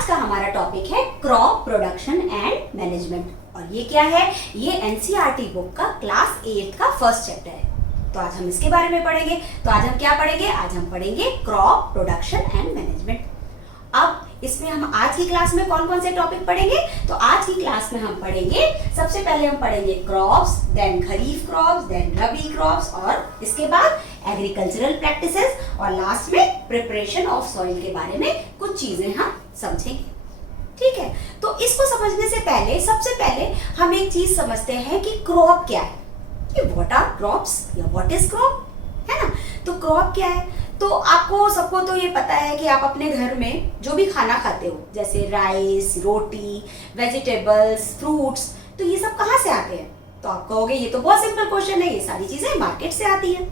आज का हमारा टॉपिक है क्रॉप प्रोडक्शन एंड मैनेजमेंट। और ये क्या है? ये एनसीईआरटी बुक का क्लास 8 का फर्स्ट चैप्टर है। तो आज हम इसके बारे में पढ़ेंगे। तो आज हम क्या पढ़ेंगे? आज हम पढ़ेंगे क्रॉप प्रोडक्शन एंड मैनेजमेंट। अब इसमें हम आज की क्लास में कौन कौन से टॉपिक पढ़ेंगे? तो आज की क्लास में हम पढ़ेंगे, सबसे पहले हम पढ़ेंगे क्रॉप्स, देन खरीफ क्रॉप्स, देन रबी क्रॉप्स और इसके बाद एग्रीकल्चरल प्रैक्टिसेस और लास्ट में प्रिपरेशन ऑफ सॉइल के बारे में कुछ चीजें हम समझेंगे। ठीक है, तो इसको समझने से पहले सबसे पहले हम एक चीज समझते हैं कि क्रॉप क्या है, कि व्हाट आर क्रॉप्स या व्हाट इज क्रॉप, है ना। तो क्रॉप क्या है? तो आपको सबको तो ये पता है कि आप अपने घर में जो भी खाना खाते हो, जैसे राइस, रोटी, वेजिटेबल्स, फ्रूट्स, तो ये सब कहाँ से आते हैं? तो आप कहोगे ये तो बहुत सिंपल क्वेश्चन है, ये सारी चीजें मार्केट से आती है।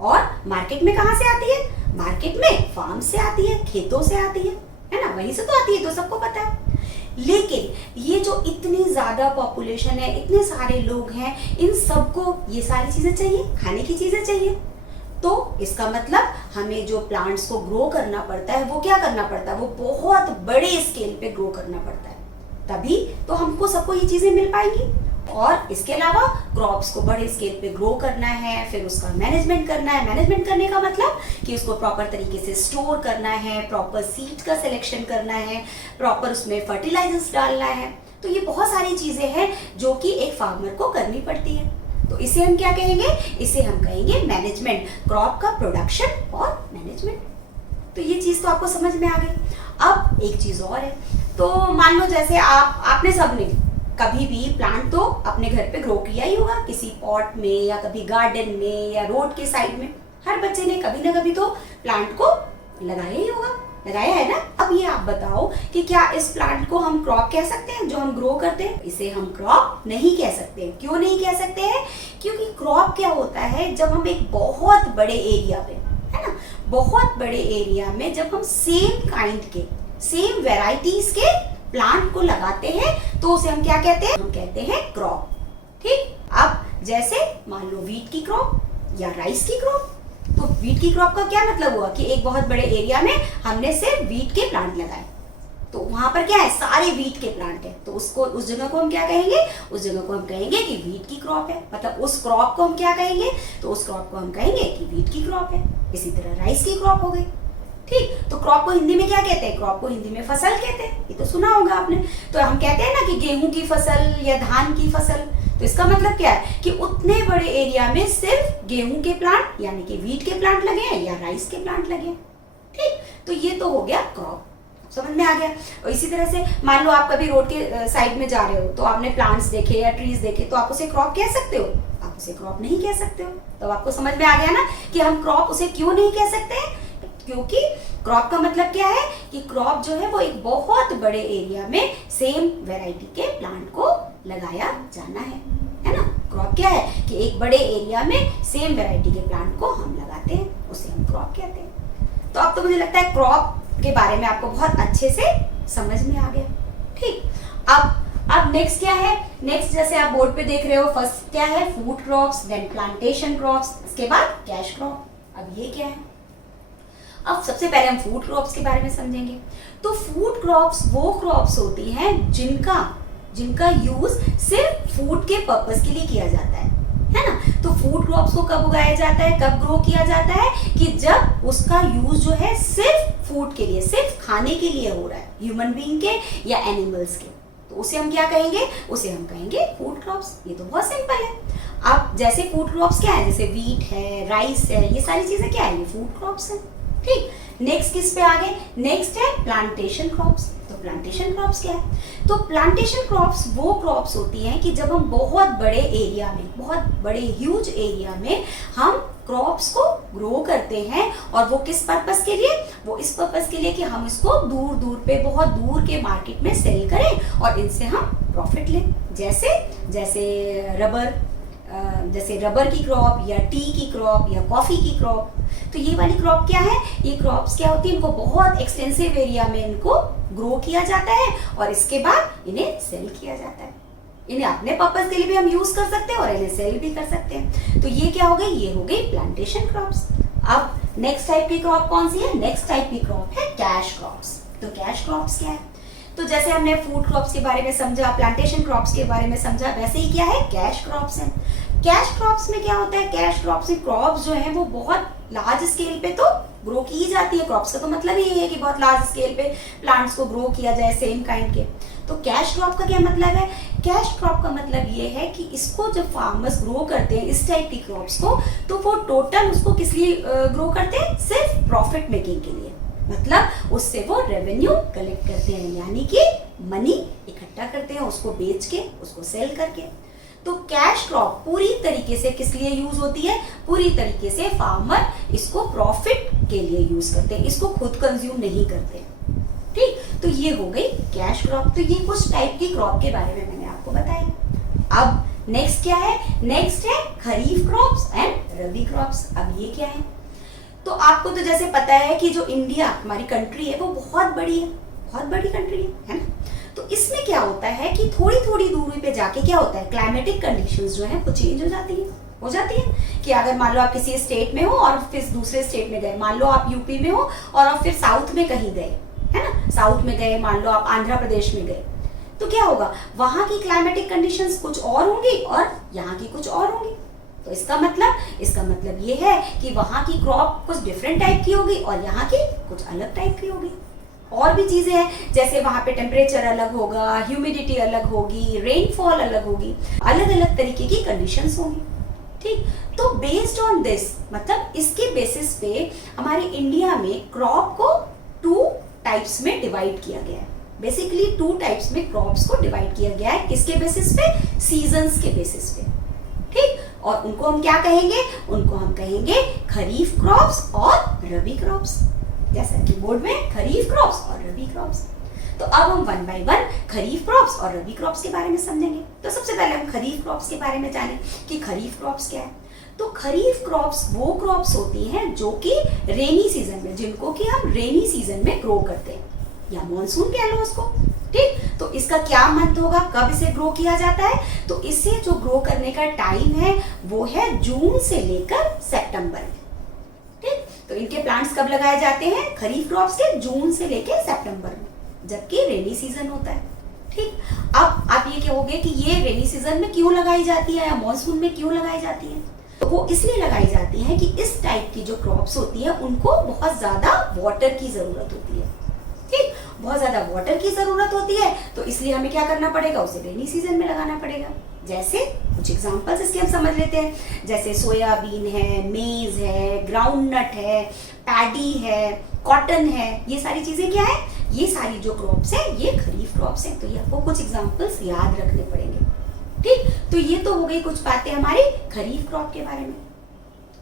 और मार्केट में कहाँ से आती है? मार्केट में फार्म से आती है, खेतों से आती है ना, वहीं से तो आती है, तो सबको पता है। लेकिन ये जो इतनी ज्यादा पॉपुलेशन है, इतने सारे लोग हैं, इन सबको ये सारी चीजें चाहिए, खाने की चीजें चाहिए। तो इसका मतलब हमें जो प्लांट्स को ग्रो करना पड़ता है, वो क्या करना पड़ता है? वो बहुत बड़े स्केल पे ग्रो करना पड़ता है, तभी तो हमको सबको ये चीजें मिल पाएंगी। और इसके अलावा क्रॉप्स को बड़े स्केल पे ग्रो करना है, फिर उसका मैनेजमेंट करना है। मैनेजमेंट करने का मतलब कि उसको प्रॉपर तरीके से स्टोर करना है, प्रॉपर सीड का सिलेक्शन करना है, प्रॉपर उसमें फर्टिलाइजर्स डालना है। तो ये बहुत सारी चीजें हैं जो कि एक फार्मर को करनी पड़ती है। तो इसे हम क्या कहेंगे? इसे हम कहेंगे मैनेजमेंट, क्रॉप का प्रोडक्शन और मैनेजमेंट। तो ये चीज तो आपको समझ में आ गई। अब एक चीज और है, तो मान लो जैसे आपने सबने कभी भी प्लांट तो अपने घर पे ग्रो किया ही होगा, किसी पॉट में या कभी गार्डन में या रोड के साइड में। हर बच्चे ने कभी ना कभी तो प्लांट को लगाया ही होगा, लगाया है ना। अब ये आप बताओ कि क्या इस प्लांट को हम क्रॉप कह सकते हैं जो हम ग्रो करते हैं? इसे हम क्रॉप नहीं कह सकते। क्यों नहीं कह सकते हैं? क्योंकि क्रॉप क्या होता है, जब हम एक बहुत बड़े एरिया पे, है ना, बहुत बड़े एरिया में जब हम सेम काइंड के, सेम वेराइटीज के प्लांट को लगाते हैं तो उसे हम क्या कहते हैं? हम कहते हैं क्रॉप। ठीक, अब जैसे मान लो वीट की क्रॉप या राइस की क्रॉप। तो वीट की क्रॉप का क्या मतलब हुआ कि एक बहुत बड़े एरिया में हमने सिर्फ वीट के प्लांट लगाए, तो वहां पर क्या है? सारे वीट के प्लांट है। तो उसको, उस जगह को हम क्या कहेंगे? उस जगह को हम कहेंगे कि वीट की क्रॉप है। मतलब उस क्रॉप को हम क्या कहेंगे? तो उस क्रॉप को हम कहेंगे कि वीट की क्रॉप है। इसी तरह राइस की क्रॉप हो गई। ठीक, तो क्रॉप को हिंदी में क्या कहते हैं? क्रॉप को हिंदी में फसल कहते हैं, ये तो सुना होगा आपने। तो हम कहते हैं ना कि गेहूं की फसल या धान की फसल। तो इसका मतलब क्या है कि उतने बड़े एरिया में सिर्फ गेहूं के प्लांट यानी कि वीट के प्लांट लगे हैं या राइस के प्लांट लगे हैं। ठीक, तो ये तो हो गया क्रॉप, समझ में आ गया। और इसी तरह से मान लो आप कभी रोड के साइड में जा रहे हो, तो आपने प्लांट्स देखे या ट्रीज देखे, तो आप उसे क्रॉप कह सकते हो? आप उसे क्रॉप नहीं कह सकते हो। तो आपको समझ में आ गया ना कि हम क्रॉप उसे क्यों नहीं कह सकते? क्योंकि क्रॉप का मतलब क्या है कि क्रॉप जो है वो एक बहुत बड़े एरिया में सेम वैरायटी के प्लांट को लगाया जाना है ना। क्रॉप क्या है कि एक बड़े एरिया में सेम वैरायटी के प्लांट को हम लगाते हैं, उसे हम क्रॉप कहते हैं। तो अब तो मुझे लगता है क्रॉप के बारे में आपको बहुत अच्छे से समझ में आ गया। ठीक, अब नेक्स्ट क्या है? नेक्स्ट जैसे आप बोर्ड पे देख रहे हो, फर्स्ट क्या है? Food crops, then plantation crops, इसके बाद कैश क्रॉप। अब ये क्या है? अब सबसे पहले हम फूड क्रॉप्स के बारे में समझेंगे। तो फूड क्रॉप्स वो क्रॉप्स होती हैं जिनका यूज सिर्फ फूड के पर्पस के लिए किया जाता है ना। तो फूड क्रॉप्स को कब उगाया जाता है, कब ग्रो किया जाता है? कि जब उसका यूज जो है सिर्फ फूड के लिए, सिर्फ खाने के लिए हो रहा है, ह्यूमन बीइंग के या एनिमल्स के। तो उसे हम क्या कहेंगे? उसे हम कहेंगे फूड क्रॉप्स। ये तो बहुत सिंपल है। अब जैसे फूड क्रॉप्स क्या है? जैसे वीट है, राइस है, ये सारी चीजें क्या है? ये फूड क्रॉप्स है। ठीक, नेक्स्ट किस पे आगे? नेक्स्ट है प्लांटेशन क्रॉप्स। तो प्लांटेशन क्रॉप्स क्या है? तो प्लांटेशन क्रॉप्स वो क्रॉप्स होती हैं कि जब हम बहुत बड़े एरिया में, बहुत बड़े ह्यूज एरिया में हम क्रॉप्स को ग्रो करते हैं। और वो किस पर्पस के लिए? वो इस पर्पस के लिए कि हम इसको दूर दूर पे, बहुत दूर के मार्केट में सेल करें और इनसे हम प्रॉफिट लें। जैसे रबर की क्रॉप या टी की क्रॉप या कॉफी की क्रॉप। तो ये वाली क्रॉप क्या है? ये क्रॉप्स क्या होती है? इनको बहुत एक्सटेंसिव एरिया में इनको ग्रो किया जाता है और इसके बाद इन्हें सेल किया जाता है। इन्हें अपने पर्पस के लिए भी हम यूज कर सकते हैं और इन्हें सेल भी कर सकते हैं। तो ये क्या हो गई? ये हो गई प्लांटेशन क्रॉप्स। अब नेक्स्ट टाइप की क्रॉप कौन सी है? नेक्स्ट टाइप की क्रॉप है कैश क्रॉप्स। तो कैश क्रॉप्स क्या है? तो जैसे हमने फूड क्रॉप्स के बारे में समझा, प्लांटेशन क्रॉप्स के बारे में समझा, वैसे ही क्या है, कैश क्रॉप्स हैं। कैश क्रॉप्स में क्या होता है, कैश क्रॉप्स में क्रॉप्स जो है वो बहुत लार्ज स्केल पे तो ग्रो की जाती है। क्रॉप्स का तो मतलब ही है कि बहुत लार्ज स्केल पे प्लांट्स को ग्रो किया जाए सेम काइंड के। तो कैश क्रॉप का क्या मतलब है, कैश क्रॉप का मतलब ये है कि इसको जब फार्मर्स ग्रो करते हैं इस टाइप की क्रॉप्स को, तो वो टोटल उसको किस लिए ग्रो करते हैं, सिर्फ प्रॉफिट मेकिंग के लिए। मतलब उससे वो रेवेन्यू कलेक्ट करते हैं, यानी कि मनी इकट्ठा करते हैं उसको बेच के, उसको सेल करके। तो कैश क्रॉप पूरी तरीके से किस लिए यूज होती है, पूरी तरीके से फार्मर इसको प्रॉफिट के लिए यूज करते हैं, इसको खुद कंज्यूम नहीं करते। ठीक, तो ये हो गई कैश क्रॉप। तो ये कुछ टाइप की क्रॉप के बारे में मैंने आपको बताया। अब नेक्स्ट क्या है, नेक्स्ट है खरीफ क्रॉप्स एंड रबी क्रॉप्स। अब ये क्या है, तो आपको तो जैसे पता है कि जो इंडिया हमारी कंट्री है वो बहुत बड़ी है, बहुत बड़ी कंट्री है ना। तो इसमें क्या होता है कि थोड़ी थोड़ी दूरी पे जाके क्या होता है, क्लाइमेटिक कंडीशंस जो है वो चेंज हो जाती है कि अगर मान लो आप किसी स्टेट में हो और फिर दूसरे स्टेट में गए, मान लो आप यूपी में हो और आप फिर साउथ में कहीं गए, है ना, साउथ में गए, मान लो आप आंध्र प्रदेश में गए, तो क्या होगा, वहां की क्लाइमेटिक कंडीशंस कुछ और होंगी और यहाँ की कुछ और होंगी। तो इसका मतलब ये है कि वहां की क्रॉप कुछ डिफरेंट टाइप की होगी और यहाँ की कुछ अलग टाइप की होगी। और भी चीजें हैं, जैसे वहां पे टेम्परेचर अलग होगा, ह्यूमिडिटी अलग होगी, रेनफॉल अलग होगी, अलग अलग तरीके की कंडीशंस होंगी। ठीक, तो बेस्ड ऑन दिस, मतलब इसके बेसिस पे हमारे इंडिया में क्रॉप को 2 टाइप्स में डिवाइड किया गया है। बेसिकली 2 टाइप्स में क्रॉप्स को डिवाइड किया गया है। किसके बेसिस पे, सीजन्स के बेसिस पे। ठीक, और उनको हम क्या कहेंगे, उनको हम कहेंगे खरीफ क्रॉप्स और रबी क्रॉप्स। जैसा कि बोर्ड में खरीफ क्रॉप्स और रबी क्रॉप्स। तो अब हम 1 बाय 1 खरीफ क्रॉप्स और रबी क्रॉप्स के बारे में समझेंगे। तो सबसे पहले हम खरीफ क्रॉप्स के बारे में जानें कि खरीफ क्रॉप्स क्या है। तो खरीफ क्रॉप्स वो क्रॉप्स होती हैं जो कि रेनी सीजन में, जिनको कि हम रेनी सीजन में ग्रो करते हैं, या मॉनसून कह लो उसको। ठीक, तो इसका क्या मंथ होगा, कब इसे ग्रो किया जाता है, तो इसे जो ग्रो करने का टाइम है वो है जून से लेकर सितंबर। ठीक, तो इनके प्लांट्स कब लगाए जाते हैं, खरीफ क्रॉप्स के जून से लेकर सितंबर में, जबकि रेनी सीजन होता है। ठीक, अब आप ये कहोगे कि ये रेनी सीजन में क्यों लगाई जाती है या मॉनसून में क्यों लगाई जाती है। तो वो इसलिए लगाई जाती है कि इस टाइप की जो क्रॉप्स होती है उनको बहुत ज्यादा वाटर की जरूरत होती है। ठीक, बहुत ज्यादा वाटर की जरूरत होती है, तो इसलिए हमें क्या करना पड़ेगा, उसे रेनी सीजन में लगाना पड़ेगा। जैसे कुछ एग्जांपल्स इसके हम समझ लेते हैं, जैसे सोयाबीन है, मेज है, ग्राउंडनट है, पैडी है, कॉटन है, ये सारी चीजें क्या है, ये सारी जो क्रॉप्स है ये खरीफ क्रॉप्स है। तो ये आपको कुछ एग्जांपल्स याद रखने पड़ेंगे। ठीक, तो ये तो हो गई कुछ बातें हमारी खरीफ क्रॉप के बारे में।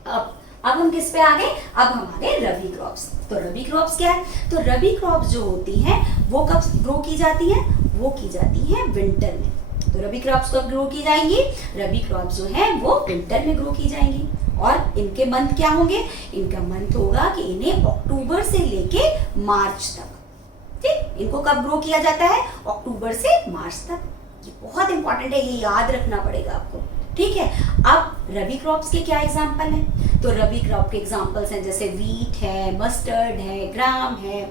अब हम किस पे आ गए, अब हम आ गए रबी क्रॉप्स। तो रबी क्रॉप्स क्या है, तो रबी क्रॉप्स जो होती हैं वो कब ग्रो की जाती है, वो की जाती है विंटर में। तो रबी क्रॉप्स कब ग्रो की जाएंगी, रबी क्रॉप्स जो है वो विंटर में ग्रो की जाएंगी। और इनके मंथ क्या होंगे, इनका मंथ होगा कि इन्हें अक्टूबर से लेके मार्च तक। ठीक, इनको कब ग्रो किया जाता है, अक्टूबर से मार्च तक। ये बहुत इंपॉर्टेंट है, ये याद रखना पड़ेगा आपको। ठीक है, अब रबी क्रॉप्स के क्या एग्जांपल हैं, तो रबी क्रॉप के एग्जांपल्स हैं जैसे वीट है, मस्टर्ड है, ग्राम है,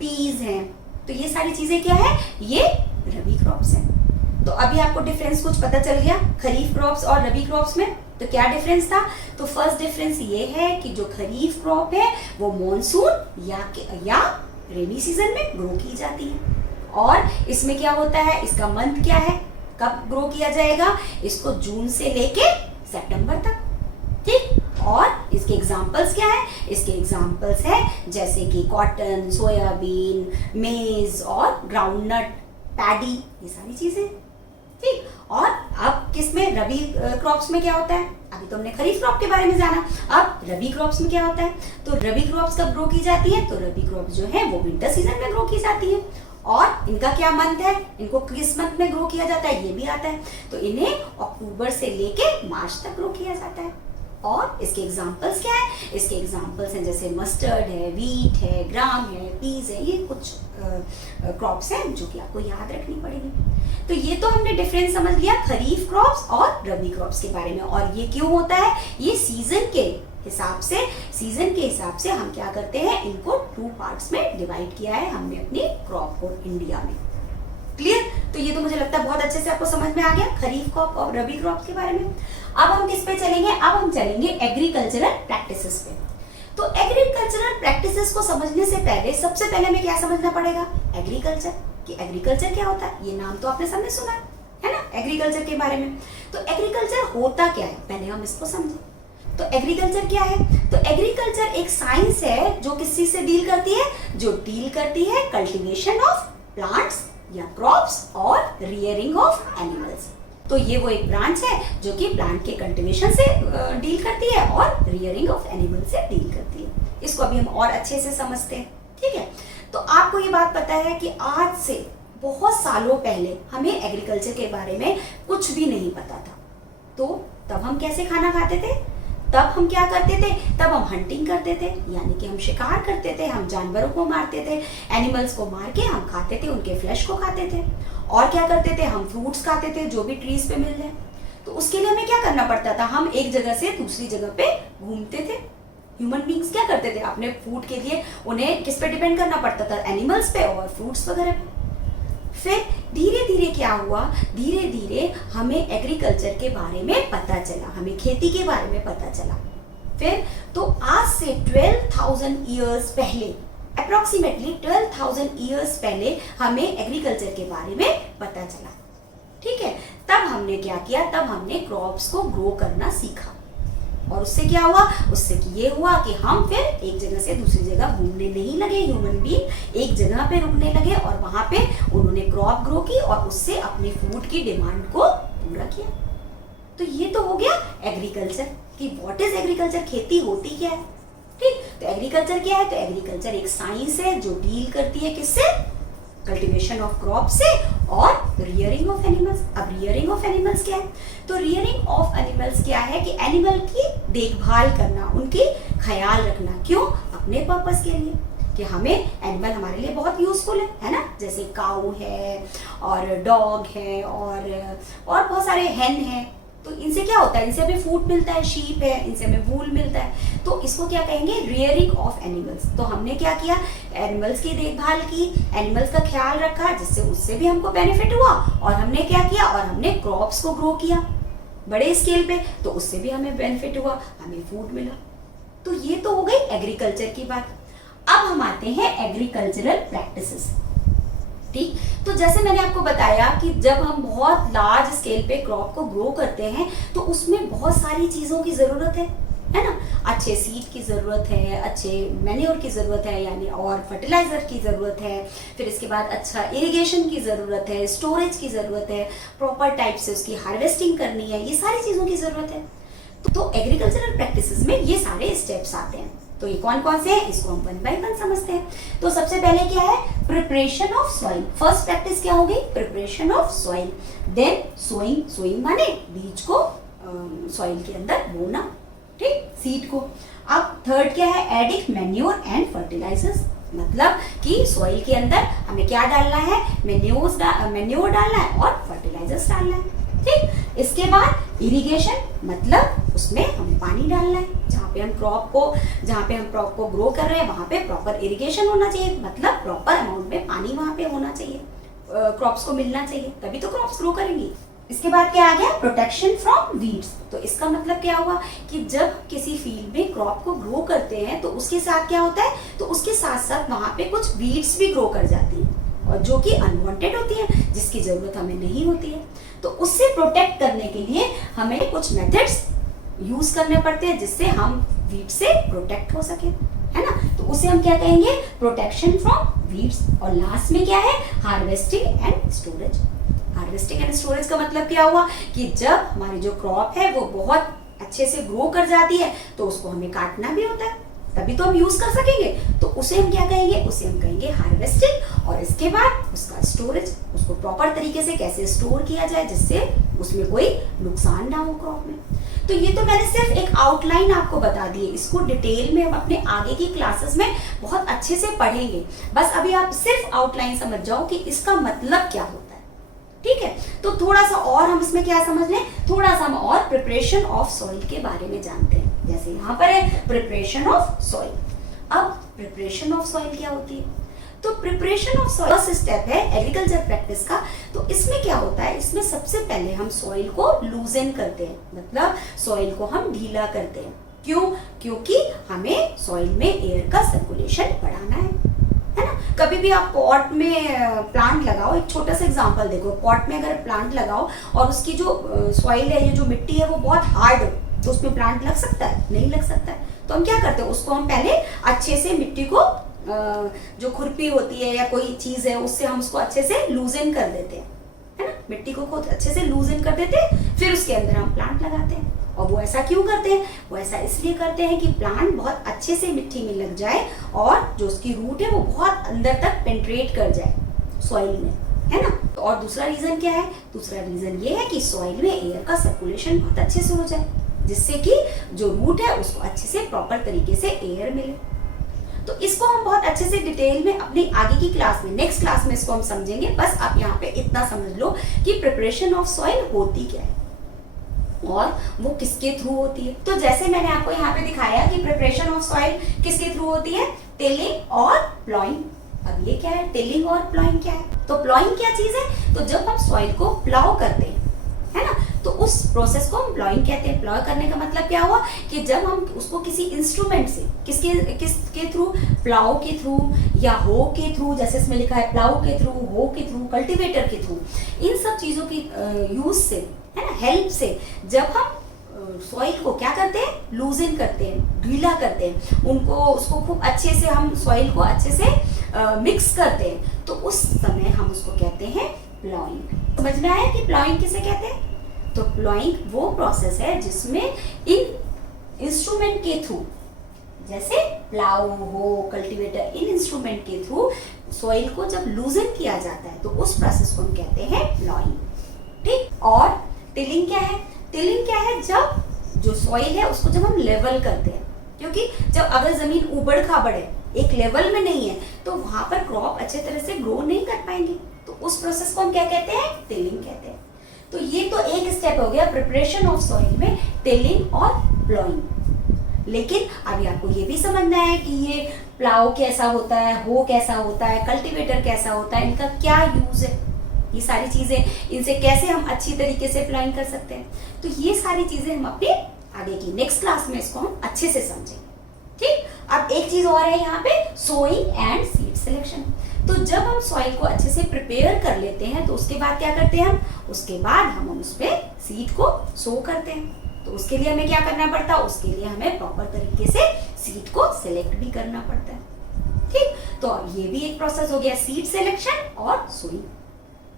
पीज है। तो ये सारी चीजें क्या है, ये रबी क्रॉप्स हैं। तो अभी आपको डिफरेंस कुछ पता चल गया खरीफ क्रॉप्स और रबी क्रॉप्स में। तो क्या डिफरेंस था, तो फर्स्ट डिफरेंस ये है कि जो खरीफ क्रॉप है वो मॉनसून या रेनी सीजन में ग्रो की जाती है। और इसमें क्या होता है, इसका मंथ क्या है, कब ग्रो किया जाएगा, इसको जून से लेके सितंबर तक। ठीक, और इसके एग्जांपल्स क्या है, इसके एग्जांपल्स है जैसे कि कॉटन, सोयाबीन, मेज और ग्राउंडनट, पैडी, ये सारी चीजें। ठीक, और अब किसमें, रबी क्रॉप्स में क्या होता है, अभी तो हमने खरीफ क्रॉप के बारे में जाना, अब रबी क्रॉप्स में क्या होता है। तो रबी क्रॉप्स कब ग्रो की जाती है, तो रबी क्रॉप्स जो है वो विंटर सीजन में ग्रो की जाती है। और इनका क्या मंथ है, इनको किस मंथ में ग्रो किया जाता है, ये भी आता है। तो इन्हें अक्टूबर से लेके मार्च तक ग्रो किया जाता है। और इसके एग्जांपल्स क्या है, इसके एग्जांपल्स हैं जैसे मस्टर्ड है, वीट है, ग्राम है, पीज है, ये कुछ क्रॉप्स हैं जो कि आपको याद रखनी पड़ेगी। तो ये तो हमने डिफरेंस समझ लिया खरीफ क्रॉप्स और रबी क्रॉप्स के बारे में। और ये क्यों होता है, ये सीजन के हिसाब से हम क्या करते हैं, इनको 2 पार्ट्स में डिवाइड किया है हमने अपनी क्रॉप को इंडिया में। तो ये तो मुझे लगता है बहुत अच्छे से आपको समझ में आ गया खरीफ क्रॉप और रबी क्रॉप के बारे में। अब हम किस पे चलेंगे, अब हम चलेंगे एग्रीकल्चरल प्रैक्टिसेस पे। तो एग्रीकल्चरल प्रैक्टिसेस को समझने से पहले सबसे पहले हमें क्या समझना पड़ेगा, एग्रीकल्चर, कि एग्रीकल्चर क्या होता है। ये नाम तो आपने सबने सुना है ना एग्रीकल्चर के बारे में। तो एग्रीकल्चर होता क्या है, पहले हम इसको समझें। तो एग्रीकल्चर क्या है, तो एग्रीकल्चर एक साइंस है जो किस चीज से डील करती है, जो डील करती है कल्टीवेशन ऑफ प्लांट्स या क्रॉप्स और रियरिंग ऑफ एनिमल्स। तो ये वो एक ब्रांच है जो कि प्लांट के कल्टीवेशन से डील करती है और रियरिंग ऑफ एनिमल से डील करती है। इसको अभी हम और अच्छे से समझते हैं, ठीक है। तो आपको ये बात पता है कि आज से बहुत सालों पहले हमें एग्रीकल्चर के बारे में कुछ भी नहीं पता था। तो तब हम कैसे खाना खाते थे, तब हम क्या करते थे, तब हम हंटिंग करते थे, यानी कि हम शिकार करते थे, हम जानवरों को मारते थे, एनिमल्स को मार के हम खाते थे, उनके फ्लैश को खाते थे। और क्या करते थे, हम फ्रूट्स खाते थे जो भी ट्रीज पे मिल जाए। तो उसके लिए हमें क्या करना पड़ता था, हम एक जगह से दूसरी जगह पे घूमते थे। ह्यूमन बींग्स क्या करते थे, अपने फूड के लिए उन्हें किस पे डिपेंड करना पड़ता था, एनिमल्स पे और फ्रूट्स वगैरह पे। फिर धीरे धीरे क्या हुआ, धीरे धीरे हमें एग्रीकल्चर के बारे में पता चला, हमें खेती के बारे में पता चला। फिर तो आज से 12,000 ईयर्स पहले, अप्रोक्सीमेटली 12,000 ईयर्स पहले हमें एग्रीकल्चर के बारे में पता चला, ठीक है। तब हमने क्या किया, तब हमने क्रॉप्स को ग्रो करना सीखा। और उससे क्या हुआ, उससे ये हुआ कि हम फिर एक जगह से दूसरी जगह घूमने नहीं लगे, ह्यूमन बीइंग एक जगह पे रुकने लगे और वहां पे उन्होंने क्रॉप ग्रो की और उससे अपनी फूड की डिमांड को पूरा किया। तो ये तो हो गया एग्रीकल्चर कि व्हाट इज एग्रीकल्चर, खेती होती क्या है, ठीक। तो एग्रीकल्चर क्या है, तो एग्रीकल्चर एक साइंस है जो डील करती है किससे, कल्टीवेशन ऑफ क्रॉप से और रियरिंग ऑफ एनिमल्स। अब रियरिंग ऑफ एनिमल्स क्या है, तो रियरिंग ऑफ एनिमल्स क्या है कि एनिमल की देखभाल करना, उनकी ख्याल रखना, क्यों, अपने पर्पस के लिए, कि हमें एनिमल हमारे लिए बहुत यूजफुल है ना। जैसे काऊ है और डॉग है और बहुत सारे हेन है। तो इनसे क्या होता है, इनसे हमें फूड मिलता है, शीप है, इनसे हमें वूल मिलता है। तो इसको क्या कहेंगे, रियरिंग ऑफ एनिमल्स। तो हमने क्या किया, एनिमल्स की देखभाल की, एनिमल्स का ख्याल रखा, जिससे उससे भी हमको बेनिफिट हुआ। और हमने क्या किया, और हमने क्रॉप्स को ग्रो किया बड़े स्केल पे, तो उससे भी हमें बेनिफिट हुआ, हमें फूड मिला। तो ये तो हो गई एग्रीकल्चर की बात। अब हम आते हैं एग्रीकल्चरल प्रैक्टिसेस, ठीक। तो जैसे मैंने आपको बताया कि जब हम बहुत लार्ज स्केल पे क्रॉप को ग्रो करते हैं तो उसमें बहुत सारी चीजों की जरूरत है ना। अच्छे सीड की जरूरत है, अच्छे मैन्योर की जरूरत है, यानी और फर्टिलाइजर की जरूरत है। फिर इसके बाद अच्छा इरिगेशन की जरूरत है, स्टोरेज की जरूरत है, प्रॉपर टाइप से उसकी हार्वेस्टिंग करनी है, ये सारी चीजों की जरूरत है। तो एग्रीकल्चरल प्रैक्टिसेस में ये सारे स्टेप्स आते हैं। तो ये कौन कौन से हैं, इसको हम वन बाय वन समझते हैं। तो सबसे पहले क्या है, preparation of soil. First practice क्या होगी, preparation of soil. Then sowing, sowing माने बीज को सॉइल के अंदर बोना, ठीक, सीड को। अब थर्ड क्या है, एडिंग मैन्योर एंड फर्टिलाइजर्स, मतलब कि सॉइल के अंदर हमें क्या डालना है, मैन्योर डालना है और फर्टिलाइजर्स डालना है, ठीक। इसके बाद इरिगेशन, मतलब उसमें हमें पानी डालना है। जहाँ पे हम क्रॉप को ग्रो कर रहे हैं वहां पे प्रॉपर इरिगेशन होना चाहिए, मतलब प्रॉपर अमाउंट में पानी वहां पे होना चाहिए, क्रॉप्स को मिलना चाहिए, तभी तो क्रॉप्स ग्रो करेंगी। इसके बाद क्या आ गया, प्रोटेक्शन फ्रॉम वीड्स। तो इसका मतलब क्या हुआ कि जब किसी फील्ड में क्रॉप को ग्रो करते हैं तो उसके साथ क्या होता है, तो उसके साथ साथ वहां पे कुछ वीड्स भी ग्रो कर जाती हैं और जो कि अनवांटेड होती है, जिसकी जरूरत हमें नहीं होती है। तो उससे प्रोटेक्ट करने के लिए हमें कुछ मेथड्स यूज करने पड़ते हैं जिससे हम वीड से प्रोटेक्ट हो सके, है ना। तो उसे हम क्या कहेंगे, प्रोटेक्शन फ्रॉम वीड्स। और लास्ट में क्या है, harvesting and storage. Harvesting and storage का मतलब क्या हुआ कि जब हमारी जो क्रॉप है वो बहुत अच्छे से ग्रो कर जाती है तो उसको हमें काटना भी होता है, तभी तो हम यूज कर सकेंगे। तो उसे हम क्या कहेंगे, उसे हम कहेंगे हार्वेस्टिंग। और इसके बाद उसका स्टोरेज, उसको प्रॉपर तरीके से कैसे स्टोर किया जाए जिससे उसमें कोई नुकसान ना हो क्रॉप में। तो ये तो मैंने सिर्फ एक आउटलाइन आपको बता दी है, इसको डिटेल में हम अपने आगे की क्लासेस में बहुत अच्छे से पढ़ेंगे। बस अभी आप सिर्फ आउटलाइन समझ जाओ कि इसका मतलब क्या होता है, ठीक है। तो थोड़ा सा और हम इसमें क्या समझ लें, थोड़ा सा हम और प्रिपरेशन ऑफ सॉइल के बारे में जानते हैं। जैसे यहाँ पर है प्रिपरेशन ऑफ सॉइल। अब प्रिपरेशन ऑफ सॉइल क्या होती है, तो तो preparation of soil first step है एग्रीकल्चर प्रैक्टिस का। तो इसमें क्या होता है, इसमें सबसे पहले हम सॉइल को लूजन करते हैं, मतलब सॉइल को हम ढीला करते हैं। क्यों? क्योंकि हमें सॉइल में एयर का सर्कुलेशन बढ़ाना है ना। कभी भी आप पॉट में प्लांट लगाओ, एक छोटा सा एग्जांपल देखो, पॉट में अगर प्लांट लगाओ और उसकी जो सॉइल है, ये जो मिट्टी है वो बहुत हार्ड हो, तो उसमें प्लांट लग सकता है? नहीं लग सकता है। तो हम क्या करते हैं, उसको हम पहले अच्छे से मिट्टी को जो खुरपी होती है या कोई चीज है उससे हम उसको अच्छे से लूजन कर देते हैं, है ना। मिट्टी को खुद अच्छे से लूजन कर देते हैं, फिर उसके अंदर हम प्लांट लगाते हैं। और वो ऐसा क्यों करते हैं? वो ऐसा इसलिए करते हैं कि प्लांट बहुत अच्छे से मिट्टी में लग जाए और जो उसकी रूट है वो बहुत अंदर तक पेंट्रेट कर जाए सॉइल में, है ना। और दूसरा रीजन क्या है? दूसरा रीजन ये है कि सॉइल में एयर का सर्कुलेशन बहुत अच्छे से हो जाए, जिससे कि जो रूट है उसको अच्छे से प्रॉपर तरीके से एयर मिले। तो इसको हम बहुत अच्छे से डिटेल में अपनी आगे की क्लास में, नेक्स्ट क्लास में इसको हम समझेंगे। बस आप यहाँ पे इतना समझ लो कि प्रिपरेशन ऑफ सॉइल होती क्या है और वो किसके थ्रू होती है। तो जैसे मैंने आपको यहाँ पे दिखाया कि प्रिपरेशन ऑफ सॉइल किसके थ्रू होती है, टिलिंग और प्लॉइंग। अब ये क्या है, टिलिंग और प्लॉइंग क्या है? तो प्लॉइंग क्या चीज है? तो जब हम सॉइल को प्लाउ करते हैं, है ना, तो उस प्रोसेस को हम प्लॉइंग कहते हैं। प्लाउ करने का मतलब क्या हुआ कि जब हम उसको किसी इंस्ट्रूमेंट से, किसके थ्रू, प्लाउ के थ्रू या हो के थ्रू, जैसे इसमें लिखा है प्लाउ के थ्रू, हो के थ्रू, कल्टीवेटर के थ्रू, इन सब चीजों की यूज से, है ना, हेल्प से जब हम सॉइल को क्या करते हैं, लूजन करते हैं, ढीला करते हैं, उसको खूब अच्छे से हम सॉइल को अच्छे से मिक्स करते हैं, तो उस समय हम उसको कहते हैं प्लॉइंग। समझ में आया कि प्लॉइंग किसे कहते हैं? तो प्लॉइंग वो प्रोसेस है जिसमें इन इंस्ट्रूमेंट के थ्रू, जैसे प्लाउ, हो, कल्टीवेटर, इन इंस्ट्रूमेंट के थ्रू सॉइल को जब लूजन किया जाता है तो उस प्रोसेस को हम कहते हैं प्लॉइंग। ठीक। और टिलिंग क्या है? टिलिंग क्या है? जब जो सॉइल है उसको जब हम लेवल करते हैं, क्योंकि जब अगर जमीन उबड़ खाबड़ है, एक लेवल में नहीं है, तो वहां पर क्रॉप अच्छे तरह से ग्रो नहीं कर पाएंगे। तो उस प्रोसेस को हम क्या कहते हैं? टिलिंग कहते हैं। तो ये तो एक स्टेप हो गया प्रिपरेशन ऑफ सॉइल में, टिलिंग और प्लॉइंग। लेकिन अभी आपको ये भी समझना है कि ये प्लाउ कैसा होता है, हो कैसा होता है, कल्टीवेटर कैसा होता है, इनका क्या यूज है, ये सारी चीजें, इनसे कैसे हम अच्छी तरीके से प्लॉइंग कर सकते हैं। तो ये सारी चीजें हम अपने आगे की नेक्स्ट क्लास में इसको हम अच्छे से समझेंगे। ठीक। अब एक चीज और है यहाँ पे, सोइंग एंड सीड सिलेक्शन। तो जब हम सॉइल को अच्छे से प्रिपेयर कर लेते हैं तो उसके बाद क्या करते हैं हम, उसके बाद हम उसपे सीड को सो करते हैं। तो उसके लिए हमें क्या करना पड़ता है? उसके लिए हमें प्रॉपर तरीके से सीड को सिलेक्ट भी करना पड़ता है। ठीक। तो ये भी एक प्रोसेस हो गया, सीड सिलेक्शन और सोइंग।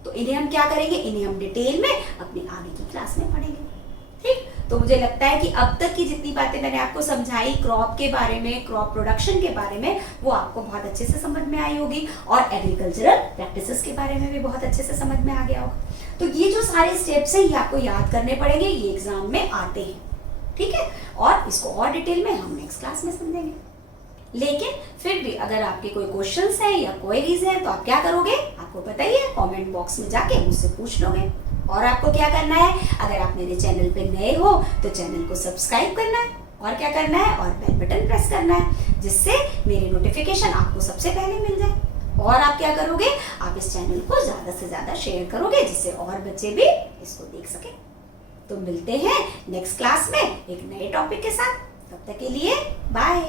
तो इन्हें हम क्या करेंगे, इन्हें हम डिटेल में अपनी आगे की क्लास में पढ़ेंगे। ठीक। तो मुझे लगता है कि अब तक की जितनी बातें मैंने आपको समझाई क्रॉप के बारे में, क्रॉप प्रोडक्शन के बारे में, वो आपको बहुत अच्छे से समझ में आई होगी और एग्रीकल्चरल प्रैक्टिसेस के बारे में भी बहुत अच्छे से समझ में आ गया होगा। तो ये जो सारे स्टेप्स हैं ये आपको याद करने पड़ेंगे, ये एग्जाम में आते हैं। ठीक है। और इसको और डिटेल में हम नेक्स्ट क्लास में समझेंगे। लेकिन फिर भी अगर आपके कोई क्वेश्चंस हैं या क्वेरीज हैं तो आप क्या करोगे, आपको बताइए, कमेंट बॉक्स में जाके मुझसे पूछ लोगे। और आपको क्या करना है, अगर आप मेरे चैनल पे नए हो तो चैनल को सब्सक्राइब करना है और क्या करना है, और बेल बटन प्रेस करना है, जिससे मेरी नोटिफिकेशन आपको सबसे पहले मिल जाए। और आप क्या करोगे, आप इस चैनल को ज्यादा से ज्यादा शेयर करोगे, जिससे और बच्चे भी इसको देख सके। तो मिलते हैं नेक्स्ट क्लास में एक नए टॉपिक के साथ। तब तक के लिए बाय।